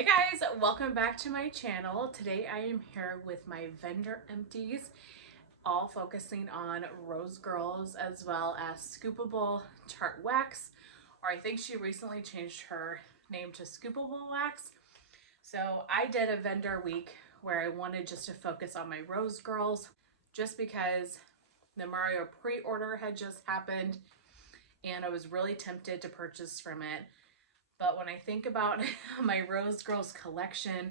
Hey guys, welcome back to my channel. Today I am here with my vendor empties, all focusing on Rose Girls as well as Scoopable Tart Wax, or I think she recently changed her name to Scoopable Wax. So I did a vendor week where I wanted just to focus on my Rose Girls just because the Mario pre-order had just happened and I was really tempted to purchase from it. But when I think about my Rose Girls collection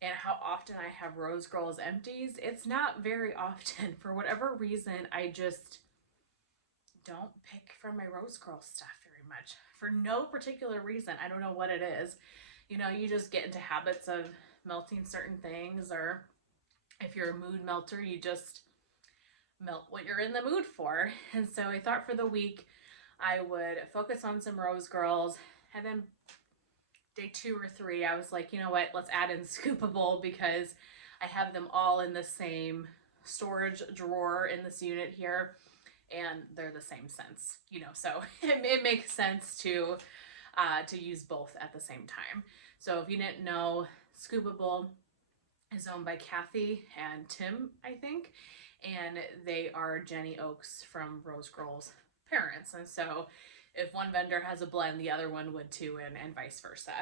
and how often I have Rose Girls empties, it's not very often. For whatever reason, I just don't pick from my Rose Girls stuff very much. For no particular reason. I don't know what it is. You know, you just get into habits of melting certain things, or if you're a mood melter, you just melt what you're in the mood for. And so I thought for the week I would focus on some Rose Girls, and then day 2 or 3, I was like, you know what, let's add in Scoopable because I have them all in the same storage drawer in this unit here, and they're the same scents, you know, so it makes sense to use both at the same time. So if you didn't know, Scoopable is owned by Kathy and Tim, I think, and they are Jenny Oaks from Rose Girls' parents. And so if one vendor has a blend, the other one would too, and vice versa.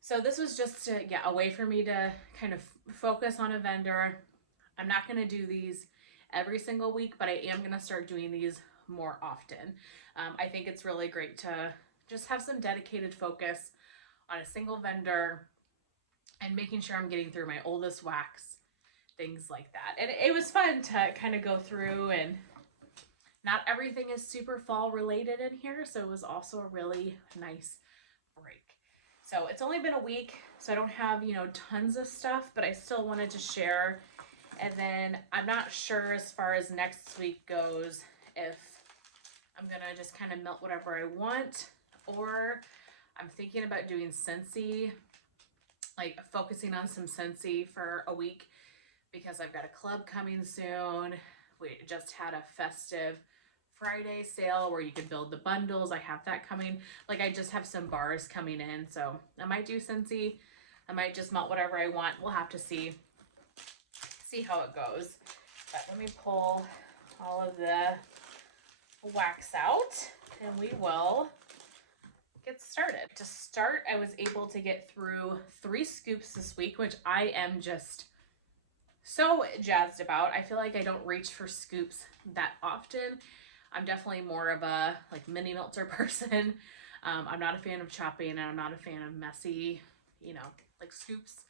So this was just a way for me to kind of focus on a vendor. I'm not going to do these every single week, but I am going to start doing these more often. I think it's really great to just have some dedicated focus on a single vendor and making sure I'm getting through my oldest wax, things like that. And it was fun to kind of go through, and not everything is super fall related in here, so it was also a really nice break. So it's only been a week, so I don't have, you know, tons of stuff, but I still wanted to share. And then I'm not sure as far as next week goes if I'm gonna just kind of melt whatever I want, or I'm thinking about doing Scentsy, like focusing on some Scentsy for a week, because I've got a club coming soon. We just had a festive Friday sale where you could build the bundles. I have that coming. Like, I just have some bars coming in, so I might do Scentsy. I might just melt whatever I want. We'll have to see how it goes. But let me pull all of the wax out and we will get started. To start, I was able to get through 3 scoops this week, which I am just so jazzed about. I feel like I don't reach for scoops that often. I'm definitely more of a like mini melter person. I'm not a fan of chopping, and I'm not a fan of messy, you know, like scoops,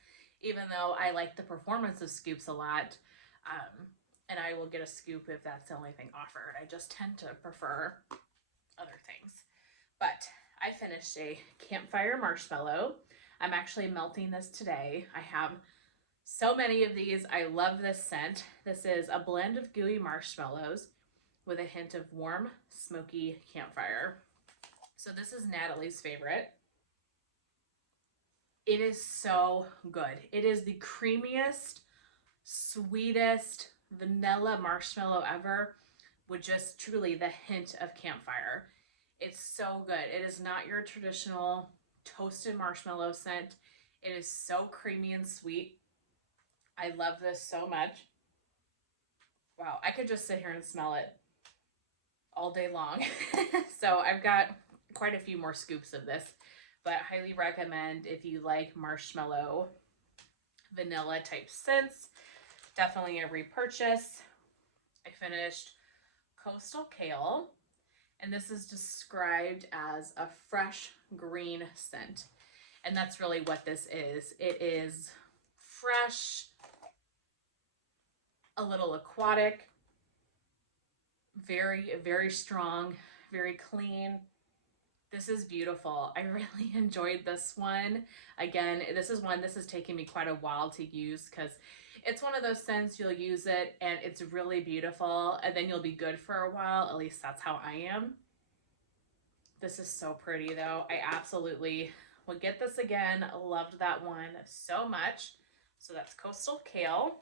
even though I like the performance of scoops a lot. And I will get a scoop if that's the only thing offered. I just tend to prefer other things. But I finished a campfire marshmallow. I'm actually melting this today. I have so many of these. I love this scent. This is a blend of gooey marshmallows with a hint of warm, smoky campfire. So this is Natalie's favorite. It is so good. It is the creamiest, sweetest vanilla marshmallow ever, with just truly the hint of campfire. It's so good. It is not your traditional toasted marshmallow scent. It is so creamy and sweet. I love this so much. Wow, I could just sit here and smell it all day long. So I've got quite a few more scoops of this, but highly recommend if you like marshmallow vanilla type scents. Definitely a repurchase. I finished Coastal Kale, and this is described as a fresh green scent, and that's really what this is. It is fresh, a little aquatic, very, very strong, very clean. This is beautiful. I really enjoyed this one. Again, this is taking me quite a while to use because it's one of those scents you'll use it and it's really beautiful and then you'll be good for a while. At least that's how I am. This is so pretty though. I absolutely would get this again. Loved that one so much. So that's Coastal Kale.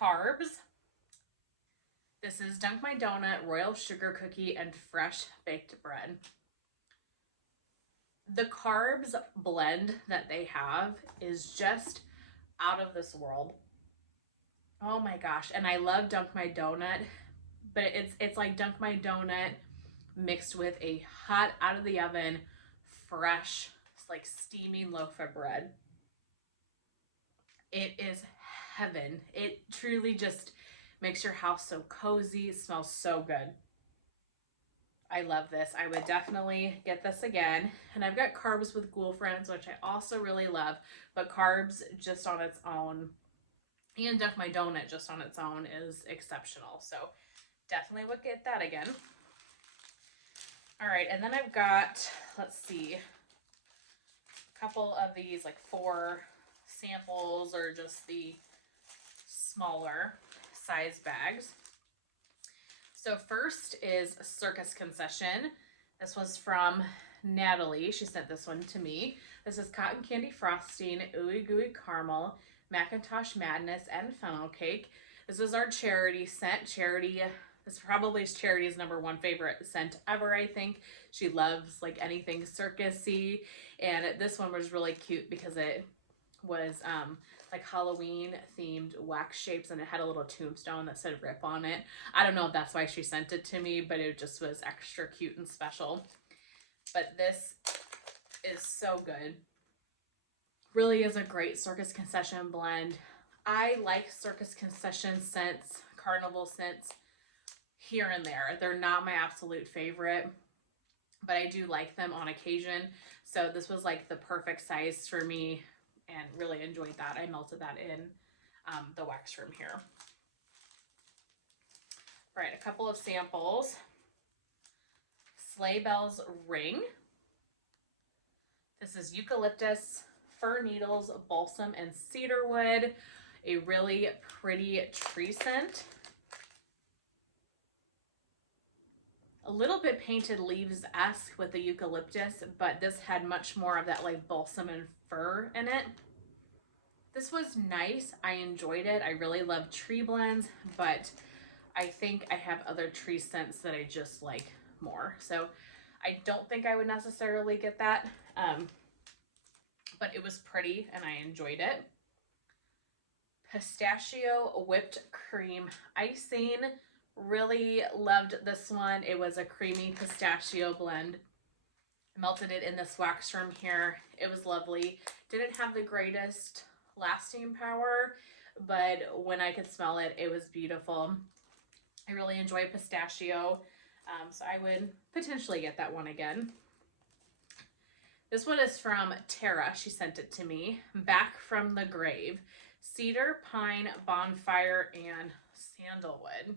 Carbs. This is Dunk My Donut, Royal Sugar Cookie, and Fresh Baked Bread. The carbs blend that they have is just out of this world. Oh my gosh. And I love Dunk My Donut, but it's like Dunk My Donut mixed with a hot out of the oven, fresh, like steaming loaf of bread. It is heaven. It truly just makes your house so cozy. It smells so good. I love this. I would definitely get this again. And I've got carbs with ghoul friends, which I also really love, but carbs just on its own and Dunk My Donut just on its own is exceptional. So definitely would get that again. All right, and then I've got, let's see, a couple of these like 4 samples or just the smaller size bags. So first is Circus Concession. This was from Natalie. She sent this one to me. This is cotton candy frosting, ooey gooey caramel, Macintosh Madness, and funnel cake. This is our charity scent. This probably is Charity's #1 favorite scent ever, I think. She loves like anything circusy, and this one was really cute because it was like Halloween themed wax shapes, and it had a little tombstone that said RIP on it. I don't know if that's why she sent it to me, but it just was extra cute and special. But this is so good. Really is a great Circus Concession blend. I like Circus Concession scents, carnival scents here and there. They're not my absolute favorite, but I do like them on occasion. So this was like the perfect size for me and really enjoyed that. I melted that in the wax room here. All right, a couple of samples. Sleigh Bells Ring. This is eucalyptus, fir needles, balsam, and cedarwood. A really pretty tree scent. A little bit painted leaves-esque with the eucalyptus, but this had much more of that like balsam and fir in it. This was nice. I enjoyed it. I really love tree blends, but I think I have other tree scents that I just like more. So I don't think I would necessarily get that, but it was pretty and I enjoyed it. Pistachio whipped cream icing. Really loved this one. It was a creamy pistachio blend. I melted it in this wax room here. It was lovely. Didn't have the greatest lasting power, but when I could smell it, it was beautiful. I really enjoy pistachio, so I would potentially get that one again. This one is from Tara. She sent it to me. Back from the Grave. Cedar, pine, bonfire, and sandalwood.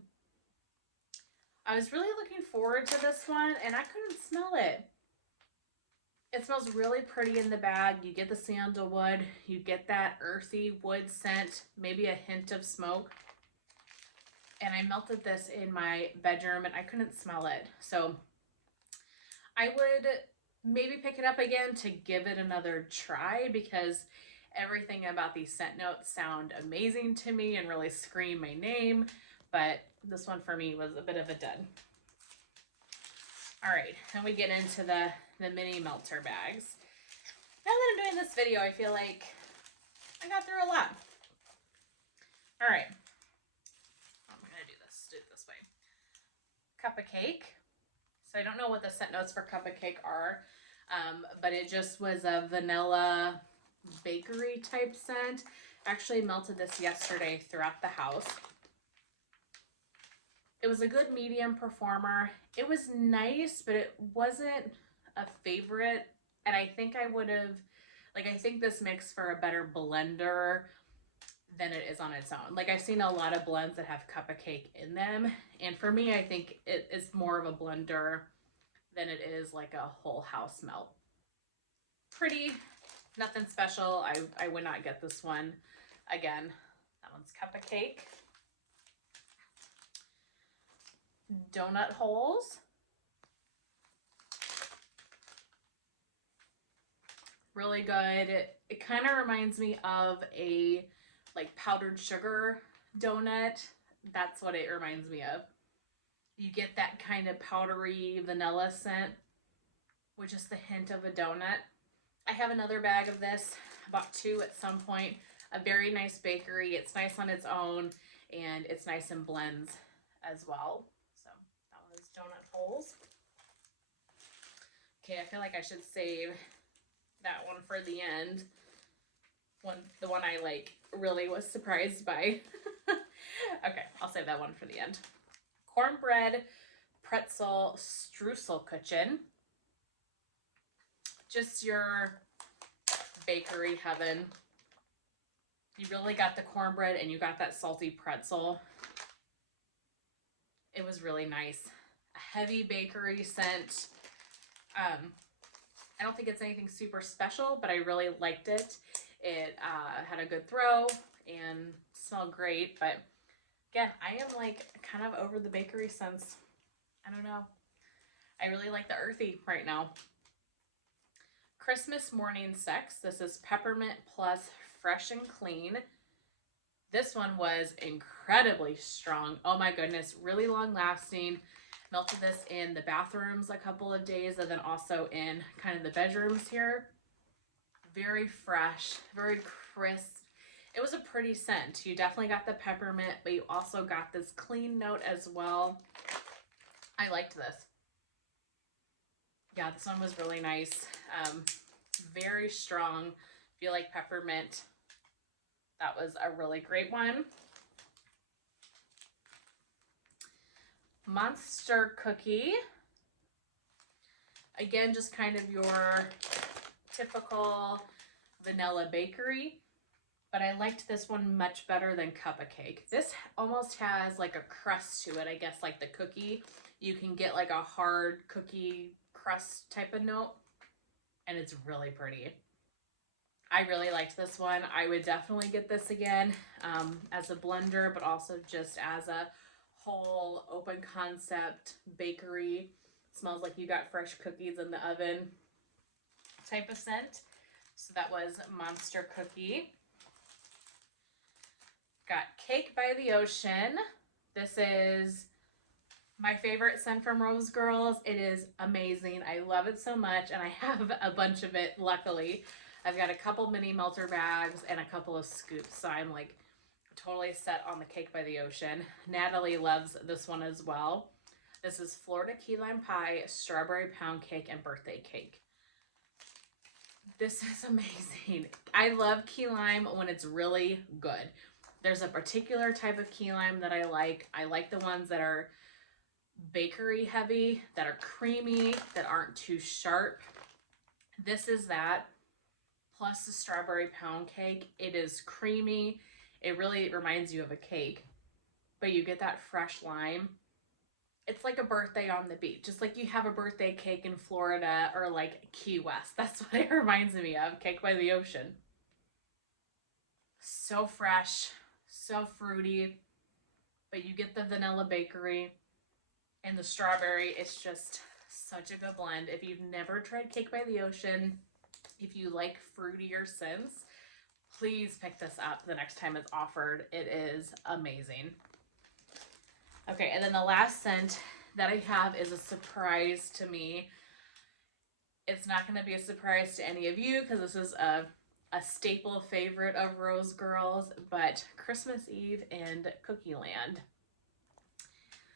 I was really looking forward to this one, and I couldn't smell it. It smells really pretty in the bag. You get the sandalwood, you get that earthy wood scent, maybe a hint of smoke. And I melted this in my bedroom, and I couldn't smell it. So I would maybe pick it up again to give it another try, because everything about these scent notes sound amazing to me and really scream my name. But this one for me was a bit of a dud. All right, then we get into the mini melter bags. Now that I'm doing this video, I feel like I got through a lot. All right, I'm gonna do it this way. Cup of cake. So I don't know what the scent notes for cup of cake are, but it just was a vanilla bakery type scent. I actually melted this yesterday throughout the house. It was a good medium performer. It was nice, but it wasn't a favorite. And I think I would have, like, I think this makes for a better blender than it is on its own. Like, I've seen a lot of blends that have cup of cake in them. And for me, I think it's more of a blender than it is like a whole house melt. Pretty, nothing special. I would not get this one again. That one's cup of cake. Donut holes. Really good. It kind of reminds me of a like powdered sugar donut. That's what it reminds me of. You get that kind of powdery vanilla scent. with just the hint of a donut. I have another bag of this. I bought 2 at some point. A very nice bakery. It's nice on its own, and it's nice in blends as well. So that one is donut holes. Okay, I feel like I should save that one for the end. The one I like really was surprised by. Okay, I'll save that one for the end. Cornbread pretzel streuselkuchen. Just your bakery heaven. You really got the cornbread and you got that salty pretzel. It was really nice. A heavy bakery scent. I don't think it's anything super special, but I really liked it. It had a good throw and smelled great. But again, I am like kind of over the bakery scents. I don't know. I really like the earthy right now. Christmas morning sex. This is peppermint plus fresh and clean. This one was incredibly strong. Oh my goodness, really long lasting. Melted this in the bathrooms a couple of days and then also in kind of the bedrooms here. Very fresh, very crisp. It was a pretty scent. You definitely got the peppermint, but you also got this clean note as well. I liked this. Yeah, this one was really nice. Very strong. If you like peppermint, that was a really great one. Monster cookie. Again, just kind of your typical vanilla bakery, but I liked this one much better than cup of cake. This almost has like a crust to it, I guess, like the cookie. You can get like a hard cookie crust type of note, and it's really pretty. I really liked this one. I would definitely get this again as a blender, but also just as a whole open concept bakery. Smells like you got fresh cookies in the oven type of scent. So that was Monster Cookie. Got Cake by the Ocean. This is my favorite scent from Rose Girls. It is amazing. I love it so much, and I have a bunch of it, luckily. I've got a couple mini melter bags and a couple of scoops, so I'm like totally set on the Cake by the Ocean. Natalie loves this one as well. This is Florida Key Lime Pie, Strawberry Pound Cake, and Birthday Cake. This is amazing. I love key lime when it's really good. There's a particular type of key lime that I like. I like the ones that are bakery heavy, that are creamy, that aren't too sharp. This is that, plus the strawberry pound cake. It is creamy. It really reminds you of a cake, but you get that fresh lime. It's like a birthday on the beach, just like you have a birthday cake in Florida or like Key West. That's what it reminds me of, Cake by the Ocean. So fresh, so fruity, but you get the vanilla bakery and the strawberry. It's just such a good blend. If you've never tried Cake by the Ocean, if you like fruitier scents, please pick this up the next time it's offered. It is amazing. Okay, and then the last scent that I have is a surprise to me. It's not going to be a surprise to any of you because this is a staple favorite of Rose Girls, but Christmas Eve and Cookie Land.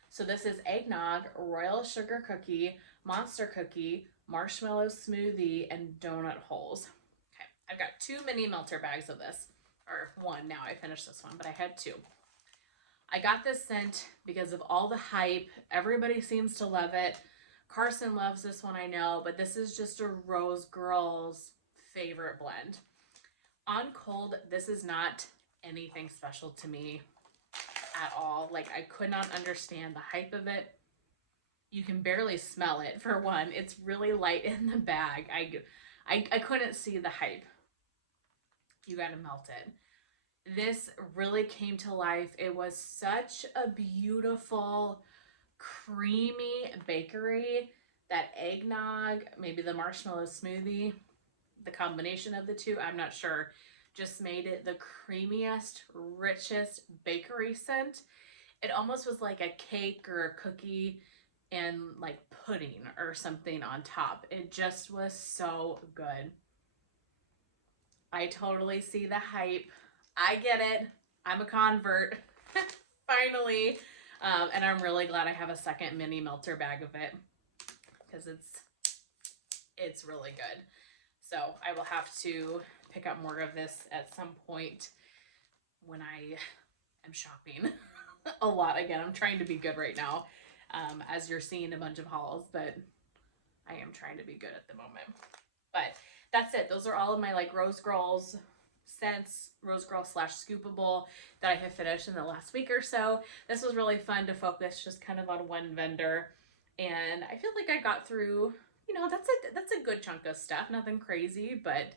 So this is Eggnog, Royal Sugar Cookie, Monster Cookie, Marshmallow Smoothie, and Donut Holes. Okay, I've got 2 mini melter bags of this, or 1 now. I finished this one, but I had 2. I got this scent because of all the hype. Everybody seems to love it. Carson loves this one, I know, but this is just a Rose Girls favorite blend. On cold, this is not anything special to me at all. Like, I could not understand the hype of it. You can barely smell it, for one. It's really light in the bag. I couldn't see the hype. You gotta melt it. This really came to life. It was such a beautiful, creamy bakery. That eggnog, maybe the marshmallow smoothie, the combination of the two, I'm not sure, just made it the creamiest, richest bakery scent. It almost was like a cake or a cookie and like pudding or something on top. It just was so good. I totally see the hype. I get it. I'm a convert. Finally. And I'm really glad I have a second mini melter bag of it because it's really good. So I will have to pick up more of this at some point when I am shopping a lot again. I'm trying to be good right now, as you're seeing a bunch of hauls, but I am trying to be good at the moment. But that's it. Those are all of my like Rose Girls scents, Rose Girl / Scoopable that I have finished in the last week or so. This was really fun to focus just kind of on one vendor, and I feel like I got through, you know, that's a good chunk of stuff. Nothing crazy, but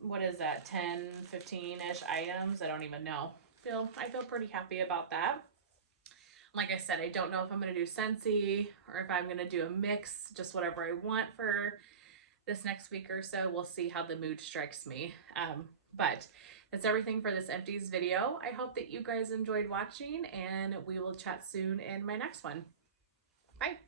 what is that, 10, 15-ish items? I don't even know. I feel pretty happy about that. Like I said, I don't know if I'm going to do Scentsy or if I'm going to do a mix, just whatever I want for this next week or so. We'll see how the mood strikes me. But that's everything for this Empties video. I hope that you guys enjoyed watching, and we will chat soon in my next one. Bye.